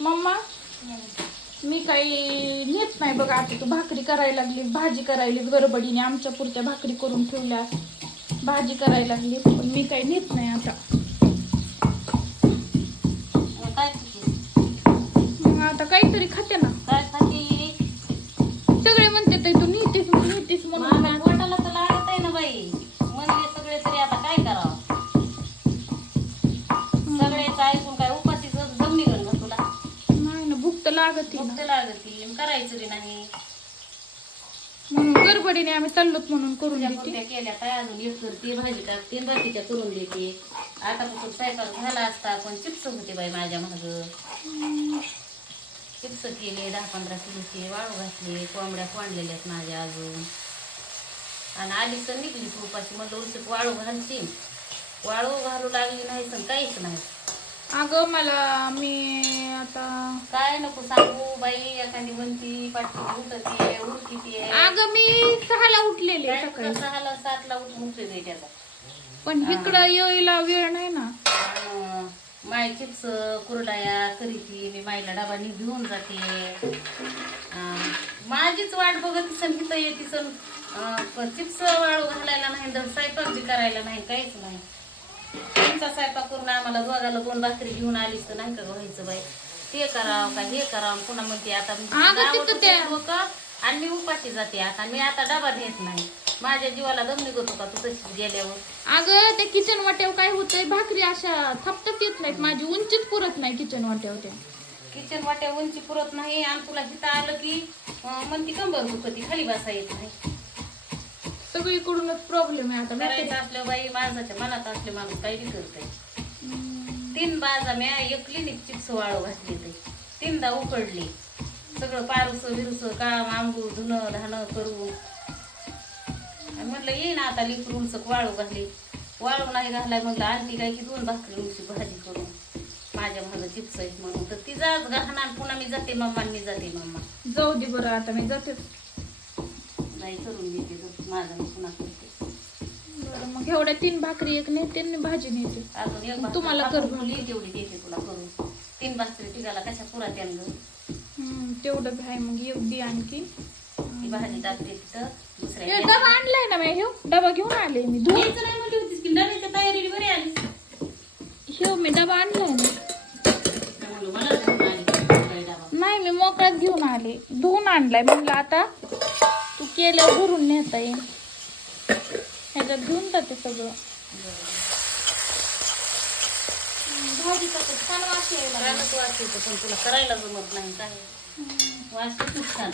Mamma? मी काही नेत नाही बघा आता. तू भाकरी करायला लागली भाजी करायलीस गडबडीने आमच्या पुरत्या भाकरी करून ठेवल्या भाजी करायला लागली पण मी काही नेत नाही आता. लागत भूक तर लागती मग करायचं बी नाही. म्हणून गडबडीने आम्ही चाललोत म्हणून करून तुझ्या देते. केल्या काय अजून? एक करते भाजी टाकते आणि बाकीच्या करून देते. आतापासून स्वयंपाक झाला असता पण चिप्स होते बाई माझ्या माग. चिप्स केले दहा पंधरा किलोचे वाळू घातले कोंबड्या कोंडलेल्या आहेत माझ्या अजून. आणि आली तर निघलीच उपाशी म्हणलं उलट वाळू घालते वाळू घालू लागली नाही तर काहीच नाही. अगं मला मी आता काय नको सांगू बाई एखादी म्हणती पाठी उठते उठते अगं मी सहाला उठलेले सकाळी. सहाला सातला उठून उठते त्याचा पण इकडं यायला वेळ नाही ना. माय चिप्स कुरडाया करीती मी माईला डबानी घेऊन जाते. माझीच वाट बघत तिसन तिथं येते सण. चिप्स वाळू घालायला नाही दर स्वयंपाक बी करायला नाही काहीच नाही. त्यांचा स्वयंपाक करून आम्हाला दोघाला दोन भाकरी घेऊन आलीस तर नाही का व्हायचं बाई? ते करावं का हे करावं? पुन्हा म्हणते आता त्या- डोकं आणि मी उपाशी जाते आता. मी आता डबा देत नाही. माझ्या जीवाला दम निघतो का तू तशीच गेल्यावर? अगं त्या किचन वाट्यावर काय होतंय? भाकरी अशा थपटत येत नाहीत. माझी उंचीच पुरत नाही किचन वाट्यावर त्या. किचन वाट्या उंची पुरत नाही. आणि तुला हिता आलं की अं, म्हणती कंबर दुखती खाली बसा येत नाही. सगळीकडूनच प्रॉब्लेम आहे आता करायचं माहितीये असलं बाई माणसाच्या मनात असले माणूस काही बी करतंय. तीन बाजा म्या एक क्लिनिक चिप्स वाळू घातली ते तीनदा उकडली. सगळं पारुस बिरुस काम आंघोळ धुणं धाणं करून आणि म्हटलं येईन आता लिकरू उलसक वाळू घातली वाळू नाही घालाय म्हटलं आणखी काय की दोन भाकरी उलची भाजी करून माझ्या माझं चिप्स आहेत म्हणून. तर ती जाच घालणार पुन्हा मी जाते मम्मा आणि मी जाते मम्मा. जाऊ दे बरं आता मी जाते. नाही करून देते तर माझं मी पुन्हा करते. बरं मग एवढ्या तीन भाकरी एक नेते आणि भाजी नेते अजून एक भाकर. तुम्हाला कर कापून ठेवली, तेवढी देते तुला करून. तीन भाकरी टिकाला कशा पुरा त्यानं हम्म, तेवढं बी आहे. मग एक दे आणखी. ती भाजी टाकते तिथं दुसऱ्या डबा आणलाय ना मी ह्यो डबा घेऊन आले मी. धुवून नाही म्हणली होतीस की डब्याच्या तयारीला बरी आलीस ह्यो मी डबा आणलाय ना. म्हणलं मला घेऊन आली. काय डबा. नाही मी मोकळाच घेऊन आले. धुवून आणलाय. म्हणलं आता तू केलं भरून नेता येईल. ह्याच्यात घेऊन जाते सगळं. भाजीचा तर छान वास यायला लागला. छानच वास येतो पण तुला करायला जमत नाही. काय? वास खूप छान.